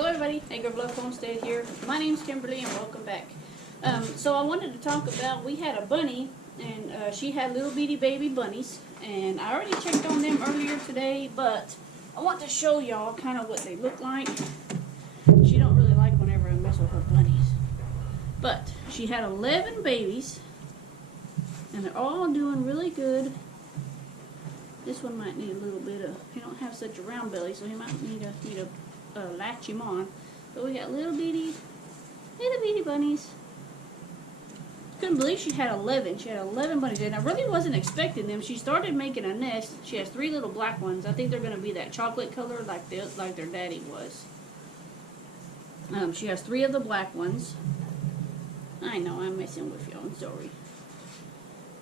Hello everybody, Homestead here. My name's Kimberly and welcome back. So I wanted to talk about, we had a bunny and she had little bitty baby bunnies, and I already checked on them earlier today, but I want to show y'all kind of what they look like. She don't really like whenever I mess with her bunnies. But she had 11 babies and they're all doing really good. This one might need a little bit of, he don't have such a round belly, so he might need to latch him on. But we got little bitty bunnies. Couldn't believe she had 11. She had 11 bunnies, and I really wasn't expecting them. She started making a nest. She has 3 little black ones. I think they're going to be that chocolate color like their daddy was. She has 3 of the black ones. I know, I'm messing with y'all. I'm sorry.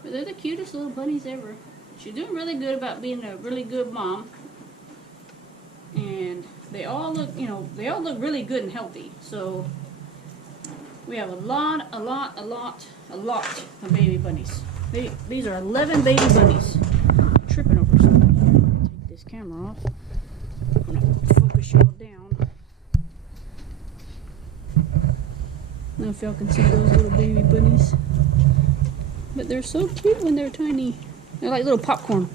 But they're the cutest little bunnies ever. She's doing really good about being a really good mom. And they all look, really good and healthy. So we have a lot of baby bunnies. These are 11 baby bunnies. I'm tripping over something. Take this camera off. I'm gonna focus y'all down. I don't know if y'all can see those little baby bunnies. But they're so cute when they're tiny. They're like little popcorn.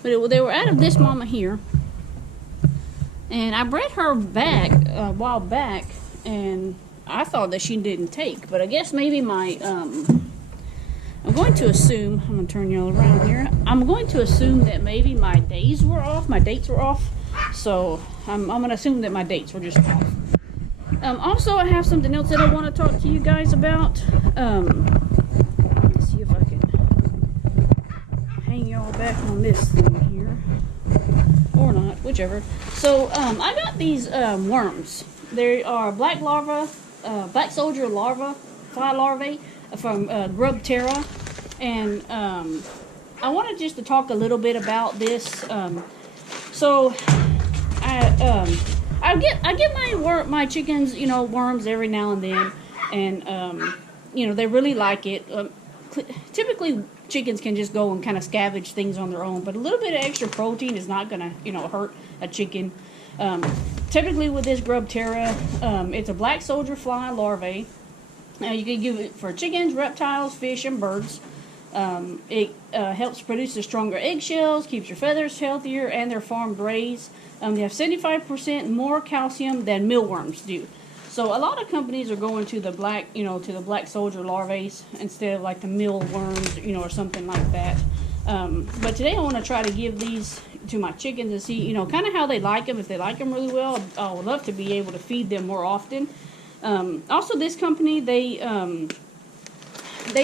But they were out of this mama here. And I bred her back a while back, and I thought that she didn't take. But I guess maybe my, I'm going to assume, I'm going to turn y'all around here. I'm going to assume that maybe my days were off, my dates were off. So I'm going to assume that my dates were just off. Also, I have something else that I want to talk to you guys about. Let's see if I can hang y'all back on this thing here. Or not, whichever. So, I got these worms. They are black soldier larva, fly larvae from GrubTerra. And I wanted just to talk a little bit about this. So, I get my chickens, worms every now and then, and they really like it. Typically, chickens can just go and kind of scavenge things on their own, but a little bit of extra protein is not gonna, hurt a chicken. Typically with this GrubTerra, it's a black soldier fly larvae. Now you can give it for chickens, reptiles, fish, and birds. It helps produce the stronger eggshells, keeps your feathers healthier, and they're farmed raised. They have 75% more calcium than mealworms do. So a lot of companies are going to the black soldier larvae instead of like the mealworms, or something like that. But today I want to try to give these to my chickens and see, kind of how they like them. If they like them really well, I would love to be able to feed them more often. Also, this company, they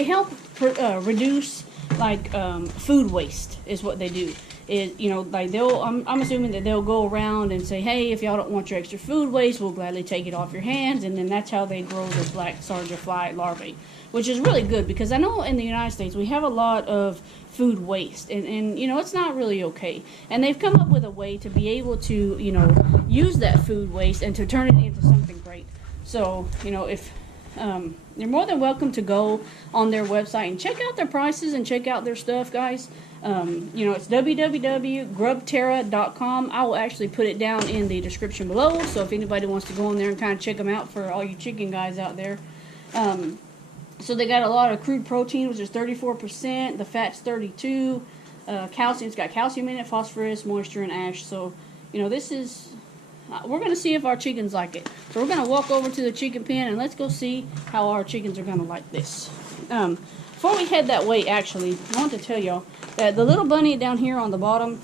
help reduce food waste is what they do. I'm assuming that they'll go around and say, hey, if y'all don't want your extra food waste, we'll gladly take it off your hands, and then that's how they grow the black soldier fly larvae, which is really good, because I know in the United States we have a lot of food waste, and it's not really okay, and they've come up with a way to be able to, use that food waste and to turn it into something great. So, if you're more than welcome to go on their website and check out their prices and check out their stuff, guys. It's www.grubterra.com. I will actually put it down in the description below, so if anybody wants to go in there and kind of check them out for all you chicken guys out there. So they got a lot of crude protein, which is 34%. The fat's 32%. Calcium, it's got calcium in it, phosphorus, moisture, and ash. So, this is... we're going to see if our chickens like it. So we're going to walk over to the chicken pen and let's go see how our chickens are going to like this. Before we head that way, actually, I want to tell y'all that the little bunny down here on the bottom,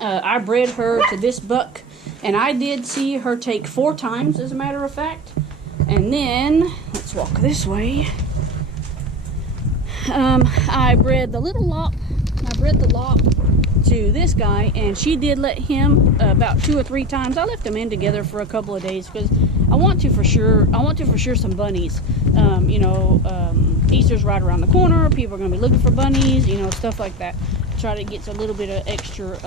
I bred her to this buck, and I did see her take 4 times, as a matter of fact. And then, let's walk this way. I bred the lop to this guy, and she did let him about 2 or 3 times. I left them in together for a couple of days because I want to for sure some bunnies. Easter's right around the corner. People are going to be looking for bunnies, stuff like that. Try to get a little bit of extra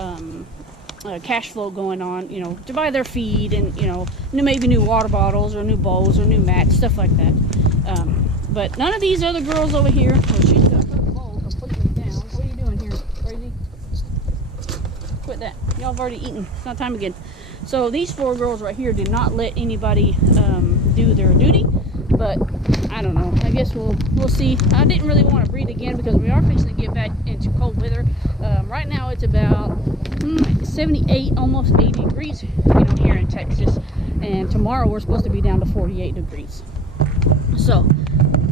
cash flow going on, to buy their feed and, maybe new water bottles or new bowls or new mats, stuff like that. But none of these other girls over here, she's got her bowl completely down. What are you doing here, crazy? Quit that. Y'all have already eaten. It's not time again. So these 4 girls right here did not let anybody do their duty. But I don't know. I guess we'll see. I didn't really want to breed again because we are fixing to get back into cold weather. Right now it's about 78, almost 80 degrees, here in Texas. And tomorrow we're supposed to be down to 48 degrees. So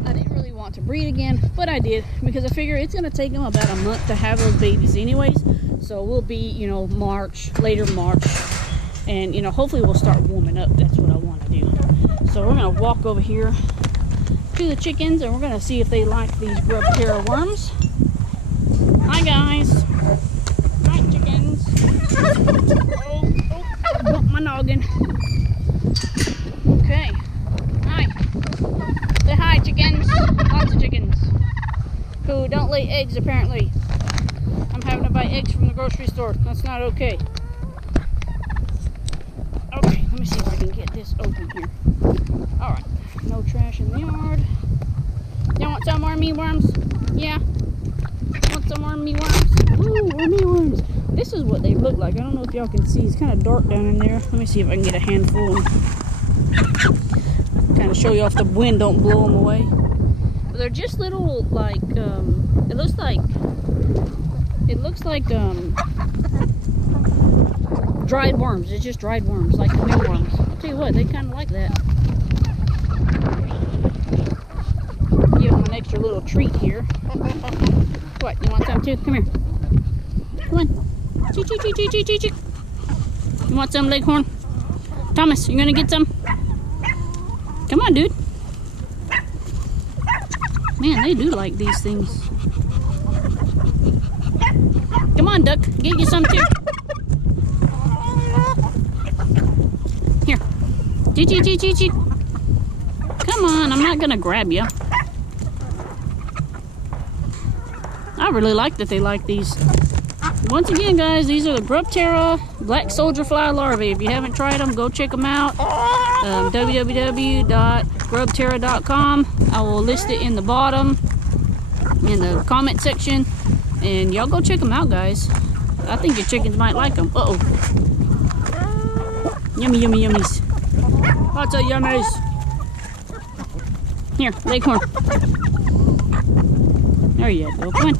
I didn't really want to breed again, but I did because I figure it's going to take them about a month to have those babies anyways. So we'll be, March, later March, and hopefully we'll start warming up. That's what I want to do. So we're going to walk over here to the chickens and we're going to see if they like these GrubTerra worms. Hi guys. Hi chickens. Oh, I bumped my noggin. Okay. Hi. Say hi chickens. Lots of chickens. Who don't lay eggs apparently. I'm having to buy eggs from the grocery store. That's not okay. Okay, let me see if I can get this open here. Alright, no trash in the yard. Y'all want some more mealworms? Yeah? Want some more mealworms? Ooh, more mealworms. This is what they look like. I don't know if y'all can see. It's kind of dark down in there. Let me see if I can get a handful and kind of show you if the wind don't blow them away. But they're just little, like, it looks like dried worms. It's just dried worms, like the mealworms. I'll tell you what, they kind of like that. Give them an extra little treat here. What, you want some too? Come here. Come on. Chee, chee, chee, chee, chee, chee, chee. You want some, Leghorn? Thomas, you gonna get some? Come on, dude. Man, they do like these things. Come on, duck. Get you some too. Here. Chee, chee, chee, chee, chee. Come on, I'm not gonna grab you. I really like that they like these. Once again, guys, these are the GrubTerra black soldier fly larvae. If you haven't tried them, go check them out. www.grubterra.com. I will list it in the bottom in the comment section, and y'all go check them out, guys. I think your chickens might like them. Uh-oh. Yummy, yummy, yummies. Lots of yummies. Here, Leghorn. There you go. Come on.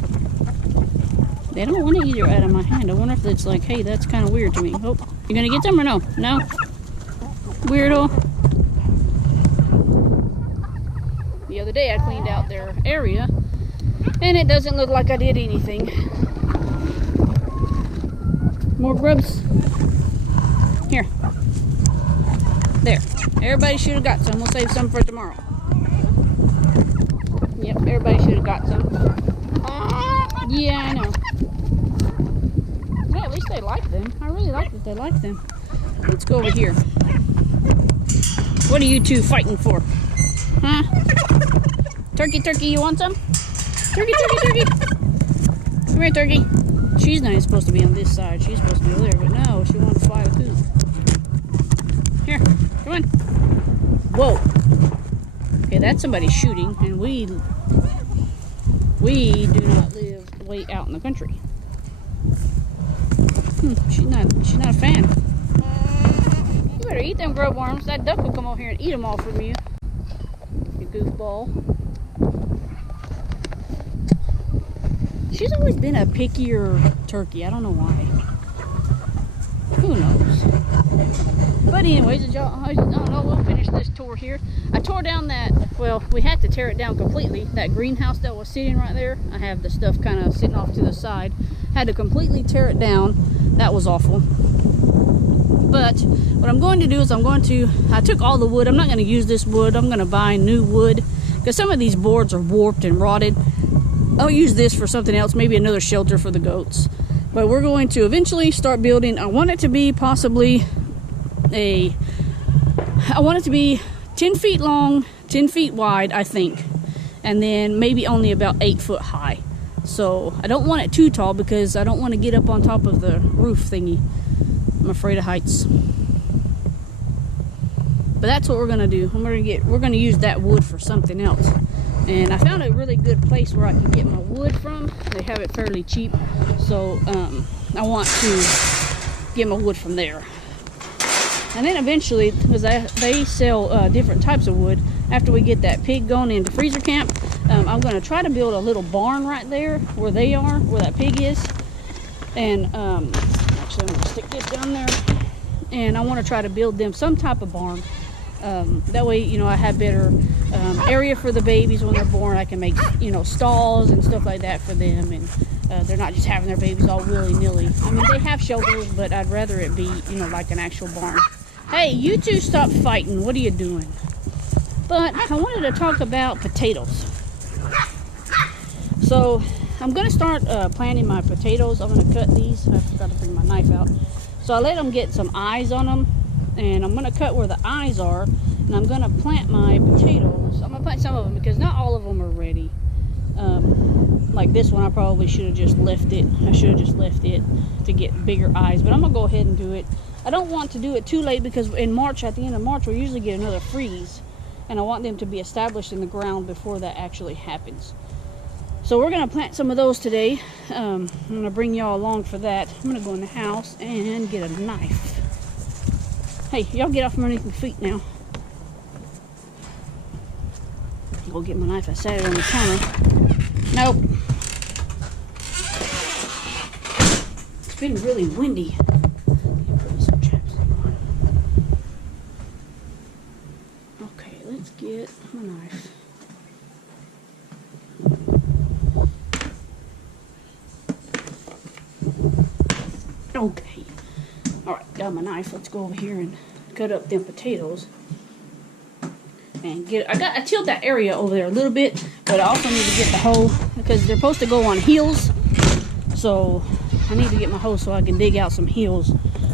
They don't want to eat her out of my hand. I wonder if it's like, hey, that's kind of weird to me. Oh, you gonna get some or no? No? Weirdo. The other day I cleaned out their area and it doesn't look like I did anything. More grubs. Here. There. Everybody should have got some. We'll save some for tomorrow. Yep, everybody should have got some. Yeah, I know. Well, at least they like them. I really like that they like them. Let's go over here. What are you two fighting for? Huh? Turkey, turkey, you want some? Turkey, turkey, turkey. Come here, turkey. She's not even supposed to be on this side. She's supposed to be over there, but no, she wants to fly the coop. Here, come on. Whoa. Okay, that's somebody shooting, and we do not live way out in the country. She's not a fan. You better eat them grub worms. That duck will come over here and eat them all from you. You goofball. She's always been a pickier turkey. I don't know why. Who knows? But anyways, I don't know, we'll finish this tour here. I tore down that, well, we had to tear it down completely. That greenhouse that was sitting right there, I have the stuff kind of sitting off to the side. Had to completely tear it down. That was awful. But what I'm going to do is I took all the wood. I'm not going to use this wood. I'm going to buy new wood because some of these boards are warped and rotted. I'll use this for something else, maybe another shelter for the goats. But we're going to eventually start building. I want it to be possibly I want it to be 10 feet long, 10 feet wide, I think. And then maybe only about 8 foot high. So I don't want it too tall because I don't want to get up on top of the roof thingy. I'm afraid of heights. But that's what we're gonna do. We're gonna use that wood for something else. And I found a really good place where I can get my wood from. They have it fairly cheap. So I want to get my wood from there. And then eventually, because they sell different types of wood, after we get that pig going into freezer camp, I'm going to try to build a little barn right there where they are, where that pig is. And actually, I'm going to stick this down there. And I want to try to build them some type of barn. That way, you know, I have better area for the babies when they're born. I can make, you know, stalls and stuff like that for them. And they're not just having their babies all willy-nilly. I mean, they have shelters, but I'd rather it be, you know, like an actual barn. Hey, you two stop fighting. What are you doing? But I wanted to talk about potatoes. So I'm going to start planting my potatoes. I'm going to cut these. I forgot to bring my knife out. So I let them get some eyes on them. And I'm going to cut where the eyes are. And I'm going to plant my potatoes. I'm going to plant some of them because not all of them are ready. Like this one, I probably should have just left it. I should have just left it to get bigger eyes. But I'm going to go ahead and do it. I don't want to do it too late because in March, at the end of March, we'll usually get another freeze. And I want them to be established in the ground before that actually happens. So we're going to plant some of those today. I'm going to bring y'all along for that. I'm going to go in the house and get a knife. Hey, y'all get off from underneath my feet now. Go get my knife. I sat it on the counter. Nope. It's been really windy. Put some chapstick on. Okay, let's get my knife. Okay. Alright, got my knife. Let's go over here and cut up them potatoes. And I tilled that area over there a little bit, but I also need to get the hoe because they're supposed to go on heels. So I need to get my hoe so I can dig out some heels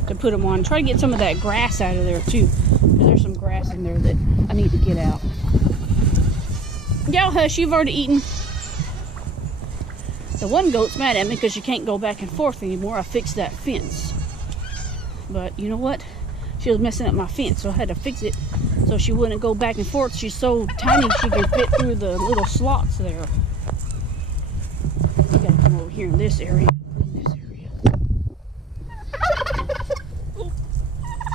to put them on. Try to get some of that grass out of there too. There's some grass in there that I need to get out. Y'all hush, you've already eaten. The one goat's mad at me because she can't go back and forth anymore. I fixed that fence. But you know what? She was messing up my fence, so I had to fix it so she wouldn't go back and forth. She's so tiny she can fit through the little slots there. I gotta come over here in this area. Oh,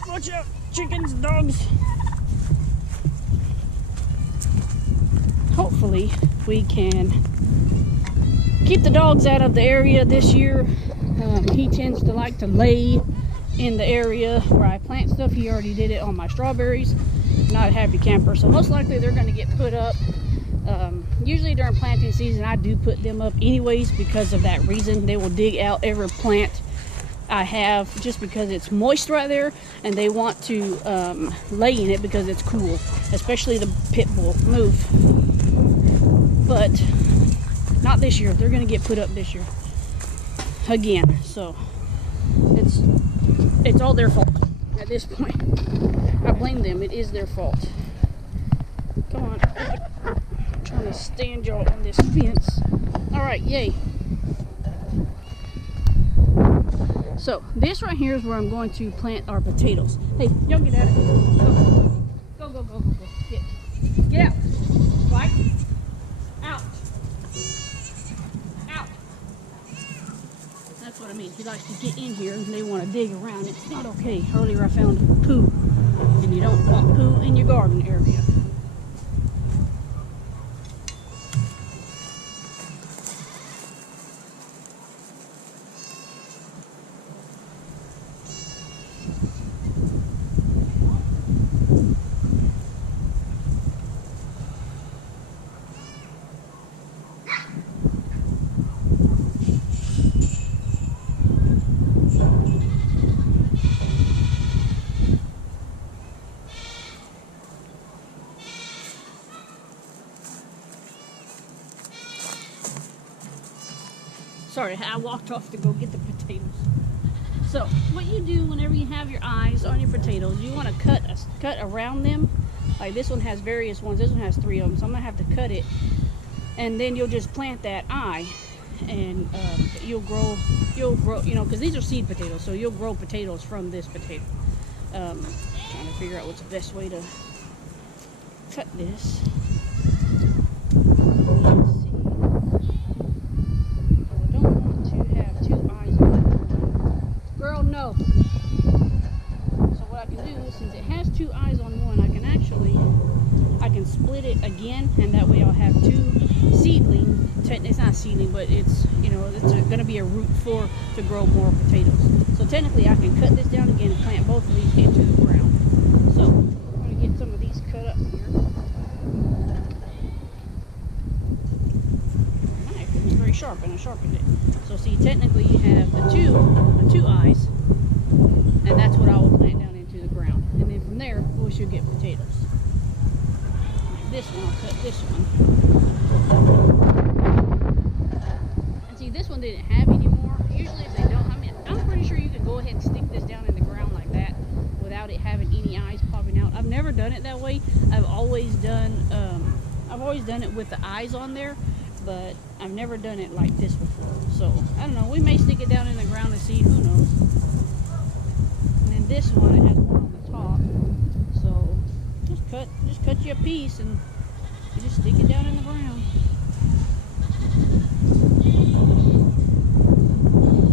watch out, chickens, dogs. Hopefully we can keep the dogs out of the area this year. He tends to like to lay in the area where I plant stuff. He already did it on my strawberries. Not a happy camper, so most likely they're going to get put up. Usually during planting season I do put them up anyways because of that reason. They will dig out every plant I have just because it's moist right there, and they want to lay in it because it's cool, especially the pit bull. Move. But not this year. They're going to get put up this year again, so it's all their fault at this point. I blame them. It is their fault. Come on. I'm trying to stand y'all on this fence. Alright, yay. So, this right here is where I'm going to plant our potatoes. Hey, y'all get out of here. Go. Go. Get out. Right? Out. That's what I mean. He likes to get in here and they want to dig around. It's not okay. Earlier I found poo, and you don't want poo in your garden area. Sorry, I walked off to go get the potatoes. So, what you do whenever you have your eyes on your potatoes, you want to cut around them. Like this one has various ones. This one has 3 of them, so I'm gonna have to cut it, and then you'll just plant that eye, and you'll grow. You know, because these are seed potatoes, so you'll grow potatoes from this potato. Trying to figure out what's the best way to cut this. Let's see. I don't want to have 2 eyes on it. two eyes on one, I can split it again, and that way I'll have two seedlings. It's not a seedling, but it's, you know, it's going to be a root to grow more potatoes. So technically I can cut this down again and plant both of these into the ground. So I'm going to get some of these cut up here. My knife isn't very sharp, and I sharpened it. So see, technically you have the two eyes, and that's what I will plant down into the ground. And then from there, we should get potatoes. This one, I'll cut this one. And see, this one didn't have any more. Usually if they don't, I mean, I'm pretty sure you can go ahead and stick this down in the ground like that without it having any eyes popping out. I've never done it that way. I've always done it with the eyes on there, but I've never done it like this before. So, I don't know, we may stick it down in the ground and see, who knows. And then this one, it has one on the top. So, just cut you a piece and you just stick it down in the ground.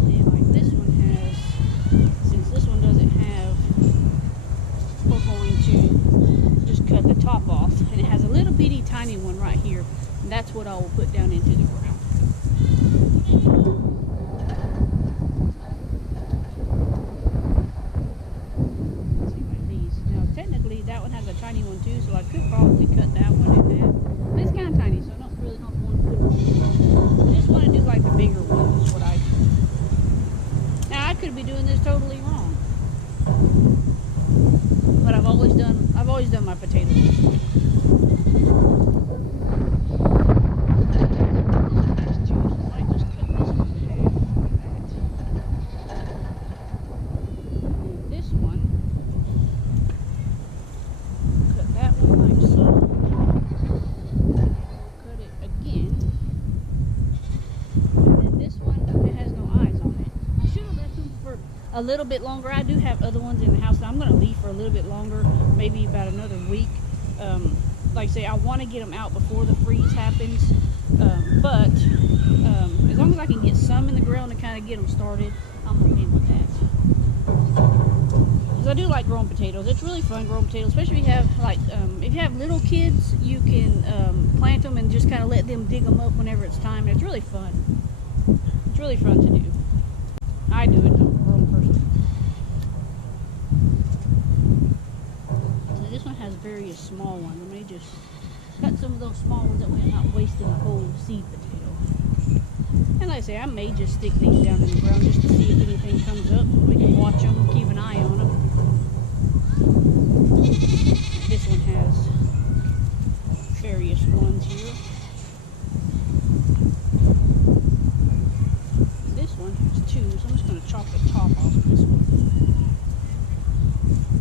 And like this one has, since this one doesn't have, we're going to just cut the top off, and it has a little bitty tiny one right here, and that's what I will put down into the ground. That one has a tiny one too, so I could probably cut that one in half. But it's kind of tiny, so I don't really want to put it on. I just want to do like the bigger one, is what I do. Now I could be doing this totally wrong, but I've always done my potatoes this way. A little bit longer. I do have other ones in the house that I'm going to leave for a little bit longer, maybe about another week. Like I say, I want to get them out before the freeze happens, but as long as I can get some in the ground to kind of get them started, I'm okay with that. Because I do like growing potatoes. It's really fun growing potatoes, especially if you have if you have little kids, you can plant them and just kind of let them dig them up whenever it's time. It's really fun. It's really fun to do. I do it. This one has various small ones. I may just cut some of those small ones, that way I'm not wasting a whole seed potato. And like I say, I may just stick these down in the ground just to see if anything comes up. We can watch them, keep an eye on them. This one has various ones here. This one has two, so I'm just going to chop the top off of this one.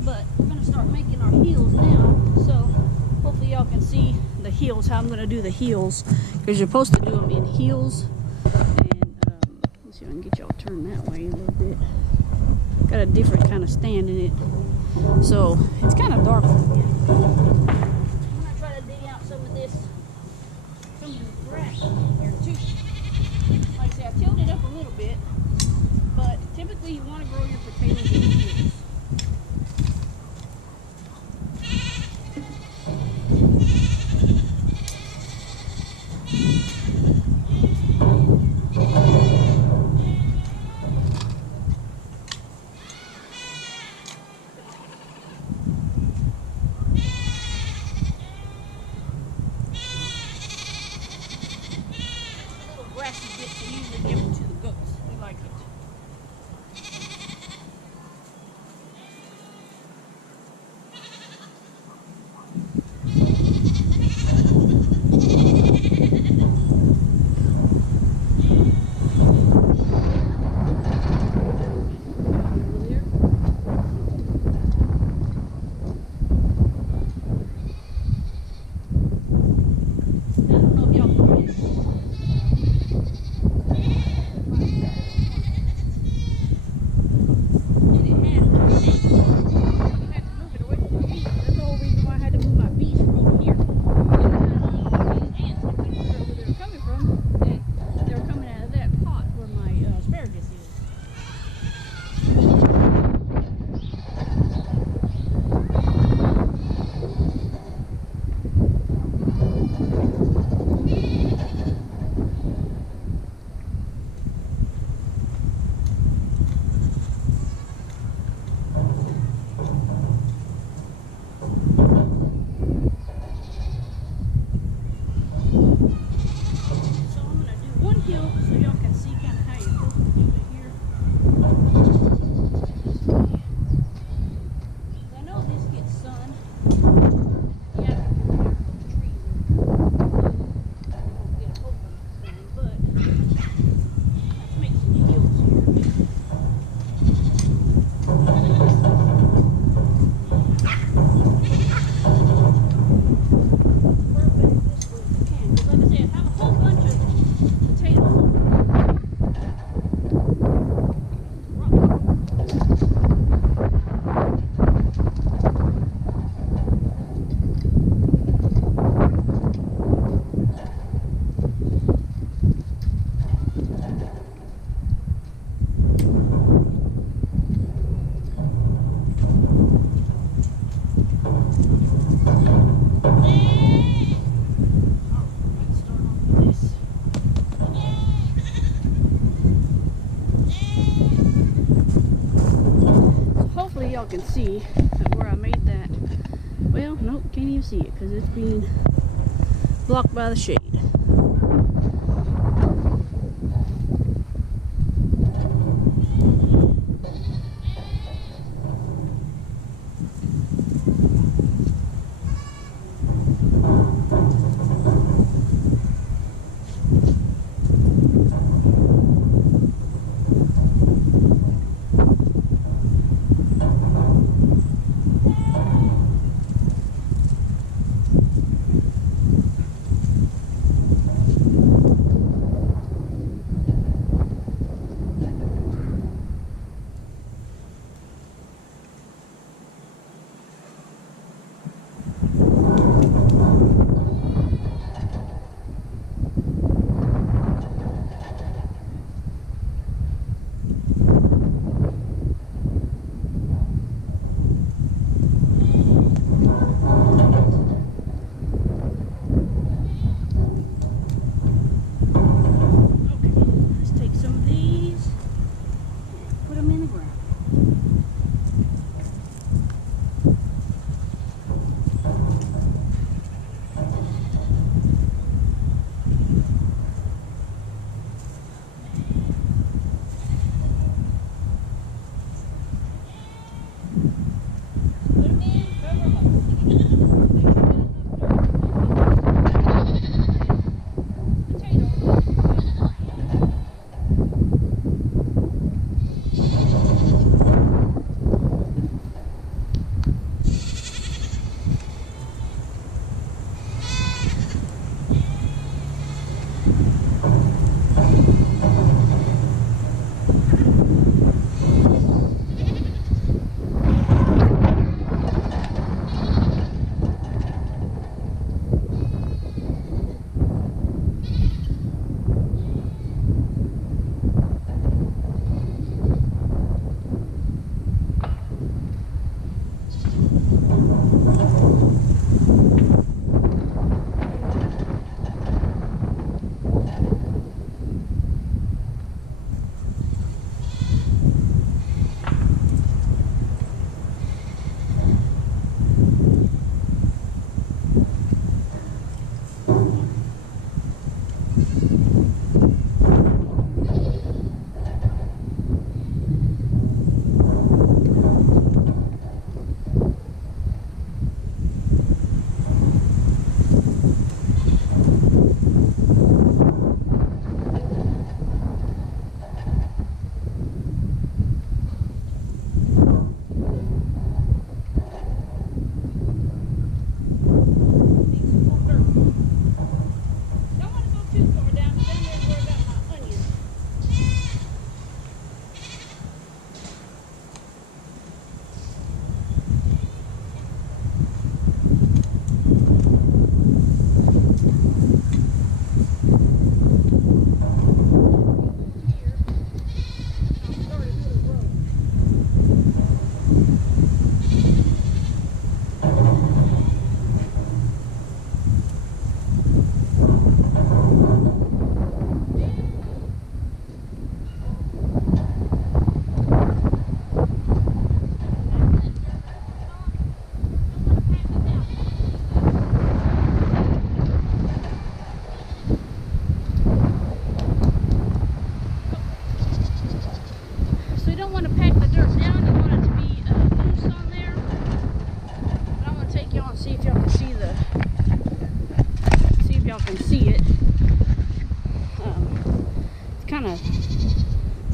But we're going to start making our heels now, so hopefully y'all can see the heels, how I'm going to do the heels, because you're supposed to do them in heels. And let's see if I can get y'all turned that way a little bit. Got a different kind of stand in it, so it's kind of dark. I'm going to try to dig out some of the grass here too. Like I say, I tilled it up a little bit, but typically you want to grow your potatoes in heels. y'all can see where I made that. Well, nope, can't even see it because it's being blocked by the shade.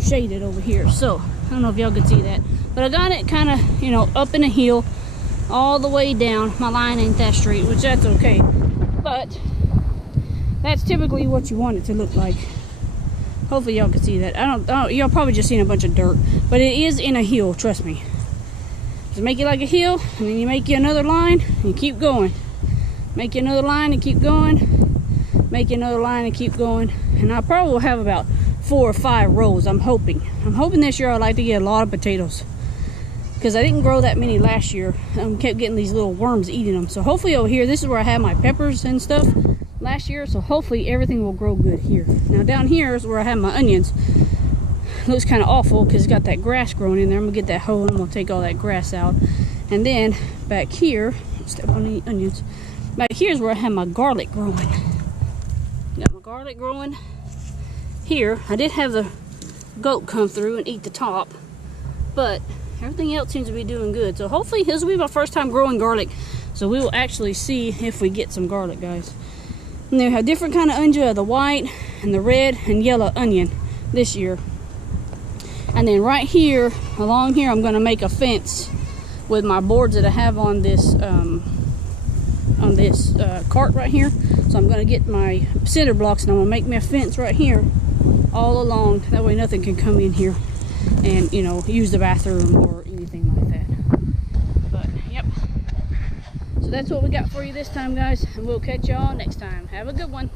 Shaded over here, so I don't know if y'all can see that, but I got it kind of, you know, up in a hill all the way down. My line ain't that straight, which that's okay, but that's typically what you want it to look like. Hopefully y'all can see that. I don't y'all probably just seen a bunch of dirt, but it is in a hill, trust me. Just make it like a hill, and then you make you another line and you keep going. Make you another line and keep going. Make you another line and keep going. And I probably will have about 4 or 5 rows. I'm hoping this year I'd like to get a lot of potatoes, because I didn't grow that many last year. Kept getting these little worms eating them. So hopefully over here, this is where I had my peppers and stuff last year, so hopefully everything will grow good here. Now down here is where I have my onions. looks kind of awful because it's got that grass growing in there. I'm gonna get that hoe and I'm gonna take all that grass out. And then back here, step on the onions. Back here is where I have my garlic growing. Got my garlic growing here. I did have the goat come through and eat the top, but everything else seems to be doing good. So hopefully this will be my first time growing garlic. So we will actually see if we get some garlic, guys. And they have different kind of onion, the white and the red and yellow onion this year. And then right here, along here, I'm gonna make a fence with my boards that I have on this cart right here. So I'm gonna get my cinder blocks and I'm gonna make me a fence right here all along. That way nothing can come in here and, you know, use the bathroom or anything like that. But yep, so that's what we got for you this time, guys, and we'll catch y'all next time. Have a good one.